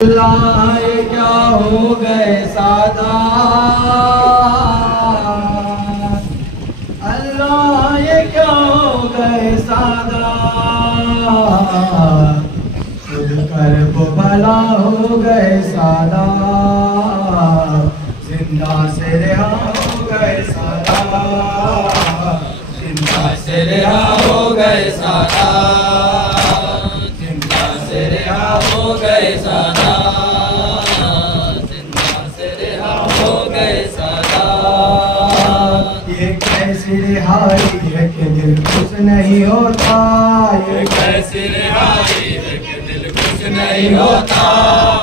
अल्लाह ये क्या हो गए सादा, अल्लाह ये क्या हो गए सादा, खुद कर वो भला हो गए सादा, जिंदा से रिहा हो गए सादा, जिंदा से रिहा हो गए सादा, जिंदा से रिहा हो गए सादा, जिंदा से रिहा हो गए सादा। ये कैसी रिहाई है कि दिल खुश नहीं होता, ये कैसी रिहाई है कि दिल खुश नहीं होता,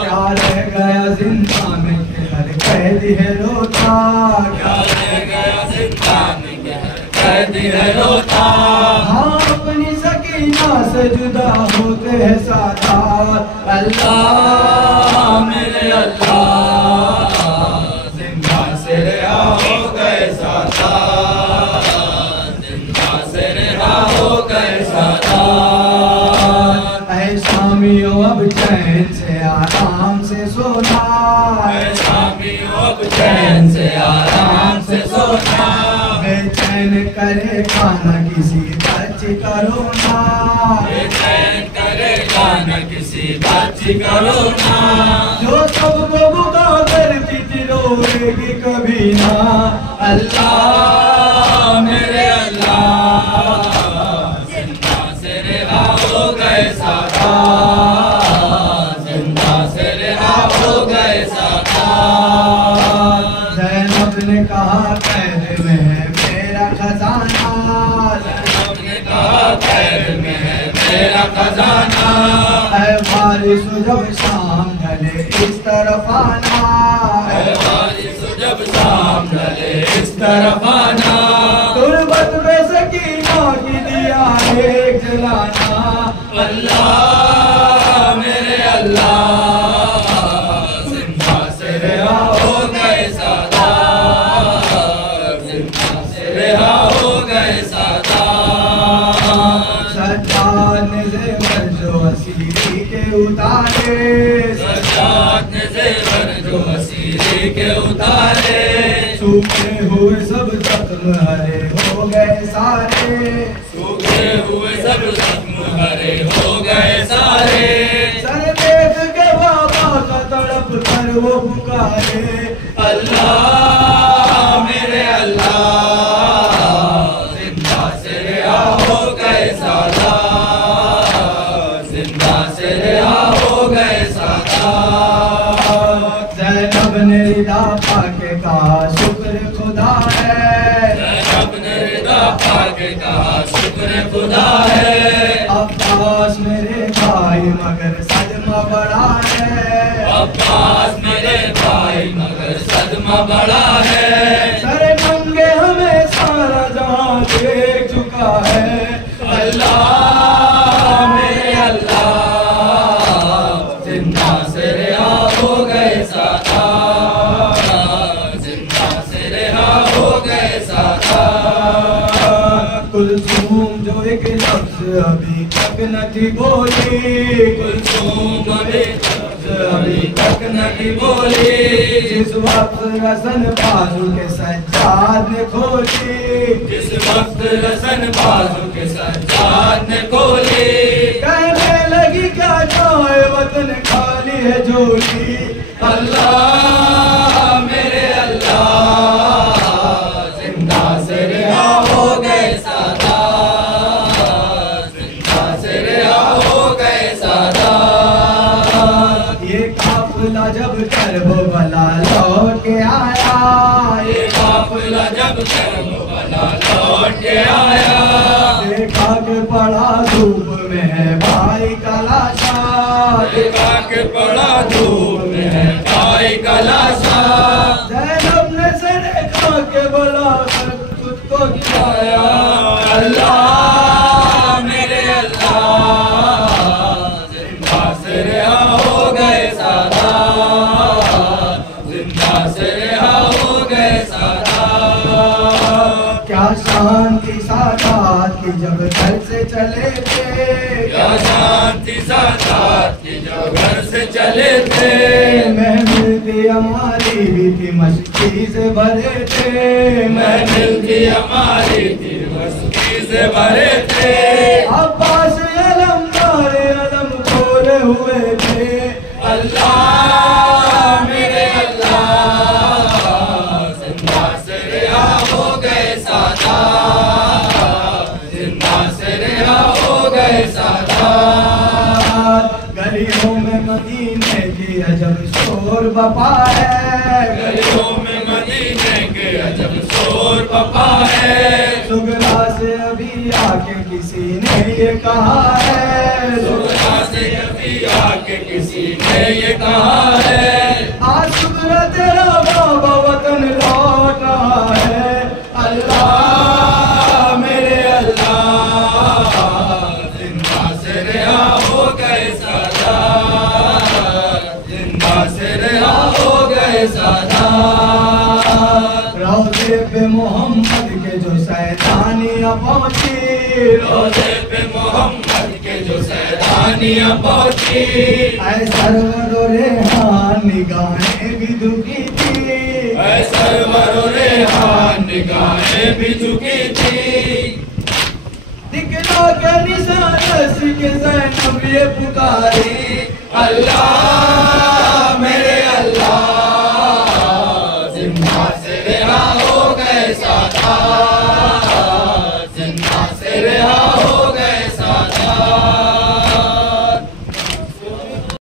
क्या रह गया जिंदा में कि हर कैदी है रोता, क्या रह गया जिंदा में कि हर कैदी है रोता। हाँ अपनी सकीना से जुदा होते हैं सादा, अल्लाह मेरे अल्लाह, जिंदा से रिहा हो गए सादा, जिंदा से रिहा हो गए सादा। ऐ शामियों अब चैन से आराम से सोना, ऐ शामियों अब चैन से आराम से सोना, बेचैन करेगा न किसी बच्ची का रोना, बेचैन करेगा न किसी बच्ची का रोना, जो सबको बुका करती थी रोएगी कभी ना, अल्लाह मेरे अल्लाह, जिंदा से रिहा हो गए सादा, जिंदा से रिहा हो गए सादा। ज़ैनब ने कहा कैद में है मेरा खजाना, ज़ैनब ने कहा कैद में है मेरा खजाना, है बारिश जब शाम ढले इस तरफ आना, है बारिश जब शाम ढले इस तरफ आना, तुरबत में सकीना की दिया एक जलाना, अल्लाह मेरे अल्लाह, जिंदा से रिहा हो गए सादा, जिंदा से रिहा हो गए सादा। सज्जाद ने ज़ेवर जो असीरी के उतारे, सज्जाद ने ज़ेवर जो असीरी के उतारे, सूखे हुए सब जख्म हरे हो गए सारे, सूखे हुए सब जख्म हरे हो गए सारे, सर देख के बाबा का तड़प कर वो पुकारे, अल्लाह मेरे अल्लाह, जिंदा से रिहा हो गए सादा, जिंदा से रिहा हो गए सादा। ज़ैनब ने रिदा पाके कहा शुक्र खुदा है, ज़ैनब ने रिदा पाके कहा शुक्र खुदा है, अब्बास मेरे भाई मगर सदमा बड़ा है, अब्बास मेरे भाई मगर सदमा बड़ा है, सरे नंगे हमें सारा जहां देख चुका है, अल्लाह मेरे अल्लाह, जिंदा से रिहा हो गए सादा, जिंदा से रिहा हो गए सादा। कुलसूम जो एक लफ्ज अभी तक न थी बोली, कुलसूम अभी तक न थी बोली, जिस वक्त रसन बाजू के सज्जाद ने खोली, जिस वक्त रसन बाजू के सज्जाद ने खोली, कहने लगी क्या जाए वतन खाली है झोली, अल्लाह मेरे अल्लाह, जिंदा से रिहा हो गए सादा, जिंदा से रिहा हो गए सादा। ये काफिला जब करबला लौट के आया, ये काफिला जब करबला लौट के आया, देखा के पड़ा धूप में है भाई का लाशा, देखा के पड़ा धूप में है भाई का लाशा, ज़ैनब ने सर खा के बोला खुद को गिराया, अल्लाह मेरे अल्लाह, जिंदा से रिहा हो गए सादा, जिंदा से रिहा हो गए सादा। क्या शान की सादात की जब घर से चले थे, क्या शान थी सादात की जब घर से चले थे। महफिल थी हमारी भी थी मस्ती से भरे थे, महफिल थी हमारी थी मस्ती से भरे थे। अब्बास अलमदार अलम खोले हुए थे, अल्लाह मेरे अल्लाह जिंदा से रिहा हो गए सादात, जिंदा से रिहा हो गए सादात। गलियों में मदीने की अजब शोर बपा है, गलियों में मदीने के अजब शोर बपा है। सुगरा से अभी आके किसी ने ये कहा है, सुगरा से अभी आके किसी ने ये कहा है। आज सुगरा तेरा बाबा वतन लौट रहा है। अल्लाह मेरे अल्लाह जिंदा से रिहा हो गए सादात, जिंदा से रिहा हो गए सादात। रोज़े पे मोहम्मद के जो सैलानियाँ पहुँची, रोज़े पे मोहम्मद के जो सैलानियाँ पहुँची। ऐ सरवर रेहान निगाहें भी दुखी थी, ऐ सरवर रेहान निगाहें भी झुकी थी। दिखला के निशान के ज़ैनब ये पुकारी, अल्लाह